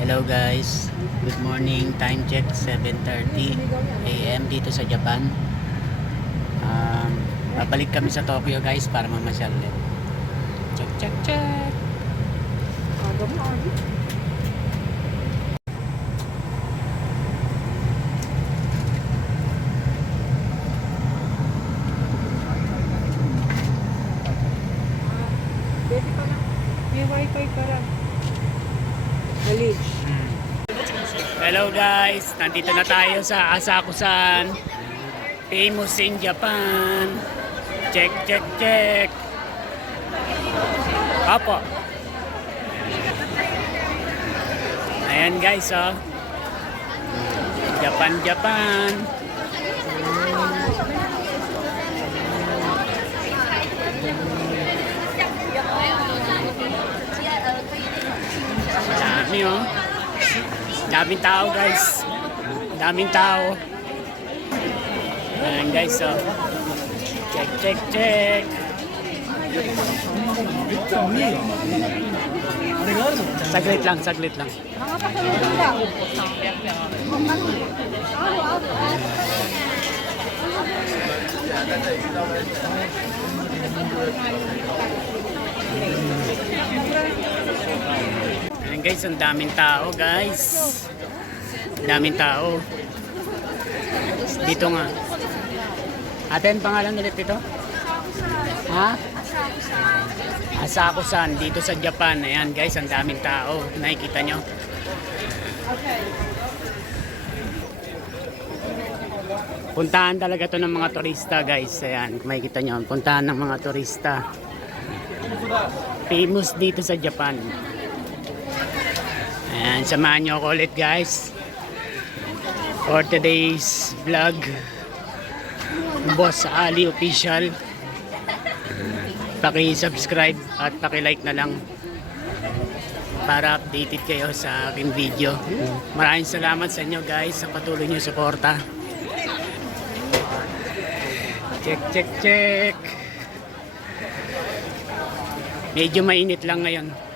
Hello guys, good morning. Time check 7:30 AM dito sa Japan. Um, babalik kami sa Tokyo guys para mamasyal ulit. Check check check. Pwede pa lang. May wifi pa lang. Halich. Guys, nandito na tayo sa Asakusan. Famous in Japan. Check check check. Apo. Ayan guys oh. Japan Japan. Dami oh. Daming tao guys. Daming tao. Ayan guys oh. Check check check. Saglit lang, saglit lang. Mga pasalubong lang. Ayan guys, ang daming tao guys. Daming tao. Dito nga. Ate, ang pangalan ulit dito? Ha? Asakusan, dito sa Japan. Ayan guys, ang daming tao. Nakikita nyo? Puntahan talaga to ng mga turista guys. Ayan, makikita nyo. Puntahan ng mga turista. Famous dito sa Japan. Ayan, samahan nyo ako ulit guys. For today's vlog. Boss Ali Official. Paki-subscribe at paki-like na lang para updated kayo sa aking video. Maraming salamat sa inyo guys sa patuloy nyo suporta. Check, check, check. Medyo mainit lang ngayon.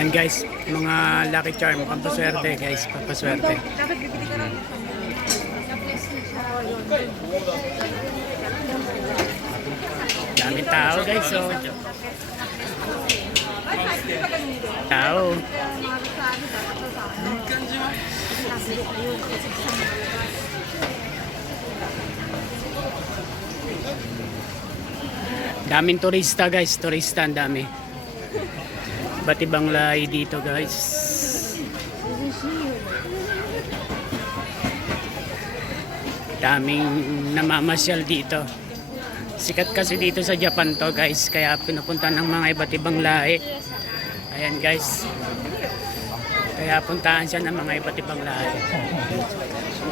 Ayan guys, mga lucky charm, pampaswerte guys, pampaswerte. Daming tao guys, so. Tao. Daming turista guys, turista ang dami. Ba't ibang lahi dito guys? Daming namamasyal dito. Sikat kasi dito sa Japan to guys, kaya pinupunta ng mga iba't ibang lahi. Ayan guys. Kaya puntahan siya ng mga iba't ibang lahi.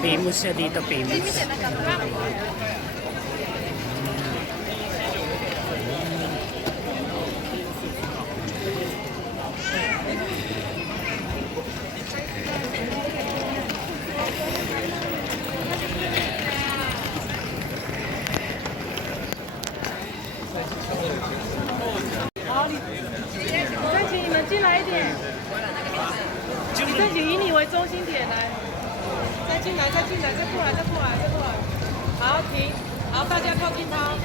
Famous siya dito, famous. 进来，再进来，再过来，再过来，再过来。好，停。好，大家靠近他。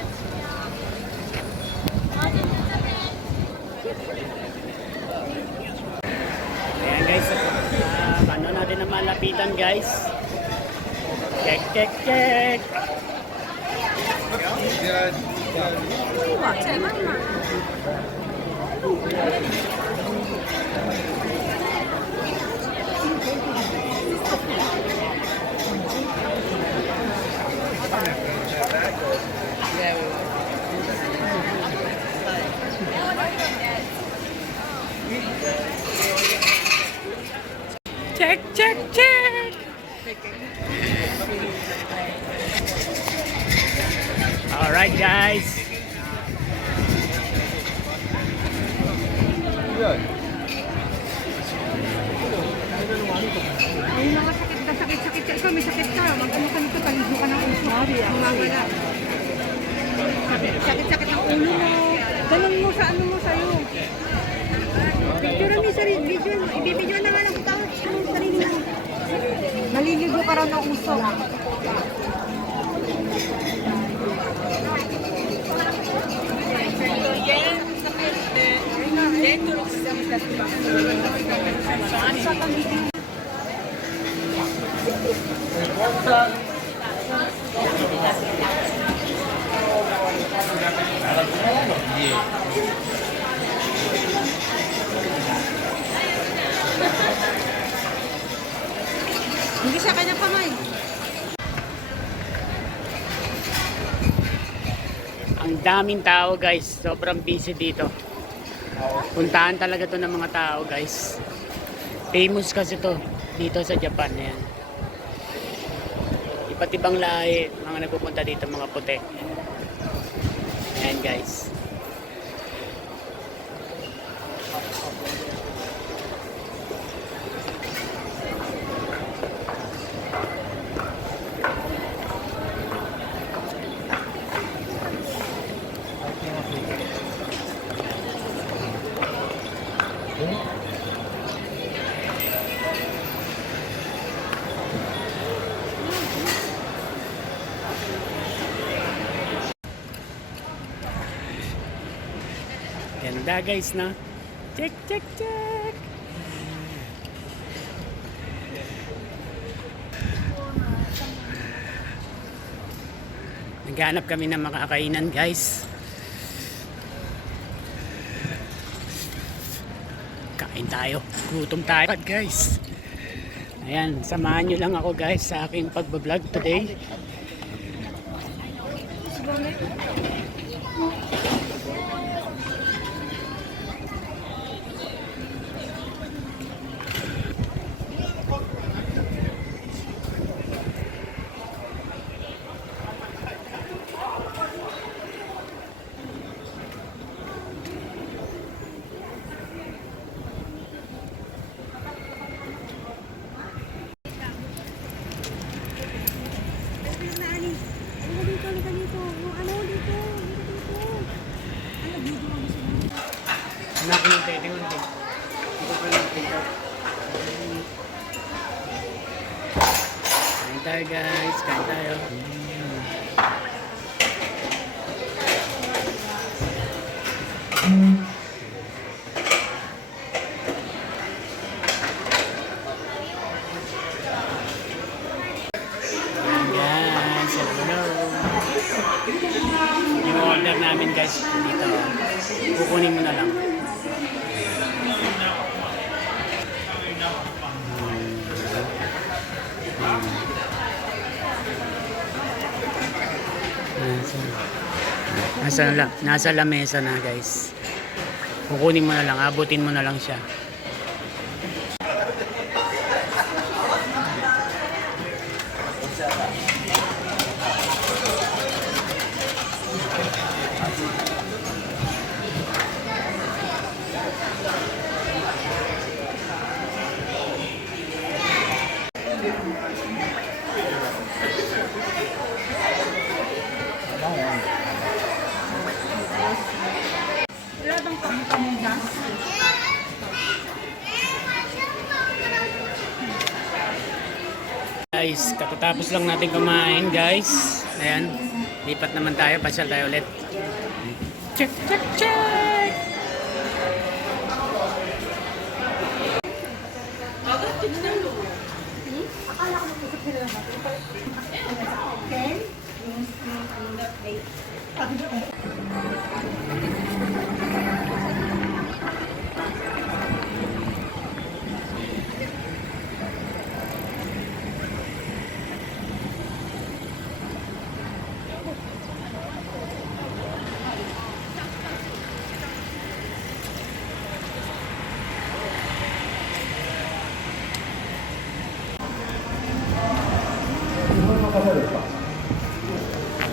Ayan guys, uh, ano natin na malapitan guys. Check, check, check. Check, Check, check. Check. All right, guys. Ay, mga sakit na sakit, sakit ka. May sakit. Magkakaroon ng usok. Hindi Ang daming tao guys, sobrang busy dito. Puntahan talaga to ng mga tao guys. Famous kasi to dito sa Japan yan. Iba't ibang lahi, mga nagpupunta dito mga puti. Ayan guys. Ganda guys na. Check, check, check. Naghanap kami ng makakainan guys. Kain tayo. Gutom tayo guys. Ayan, samahan nyo lang ako guys sa aking pagbablog today. Nani, ano dito, halika dito. Yung ano dito, dito, dito. Ano, video mo gusto mo? Nakita, tingnan ko. Ito pa lang tingnan. Kain tayo guys, kain tayo. Ayan guys, hello. Yung order namin guys dito. Kukunin mo na lang. Nasa, nasa, nasa lamesa na guys. Kukunin mo na lang, abutin mo na lang siya. Katatapos lang natin kumain guys. Ayan, lipat naman tayo, pasyal tayo ulit. Check, check, check! Akala ko mag-usap sila lang natin.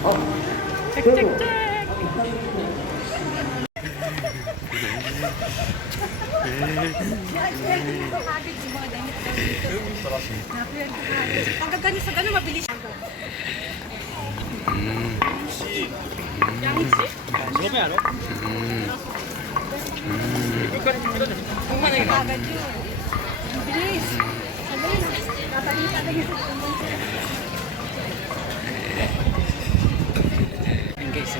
Okay? Yung yung ano na plate. Check, check, 계 셔.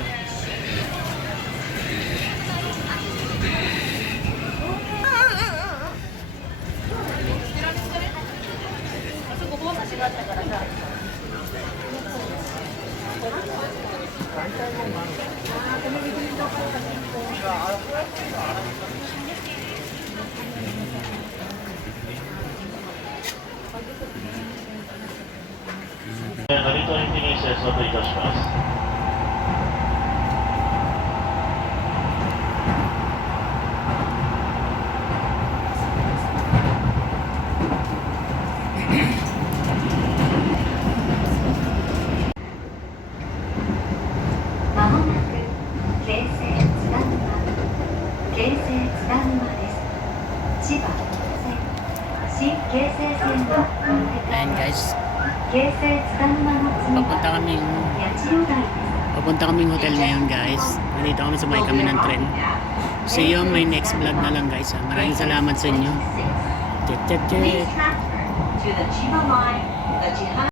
乗り取りフィニッシュ相当いたします。成津田沼です千葉線新京成線が乗り換 Ayan え guys, 京成津田沼の次 papunta は kami八千代台です papunta kaming hotel ngayon guys. Nandito kami sa may kami ng tren. See you on my next vlog na lang guys. ah. Maraming salamat sa inyo. Chet, chet, chet.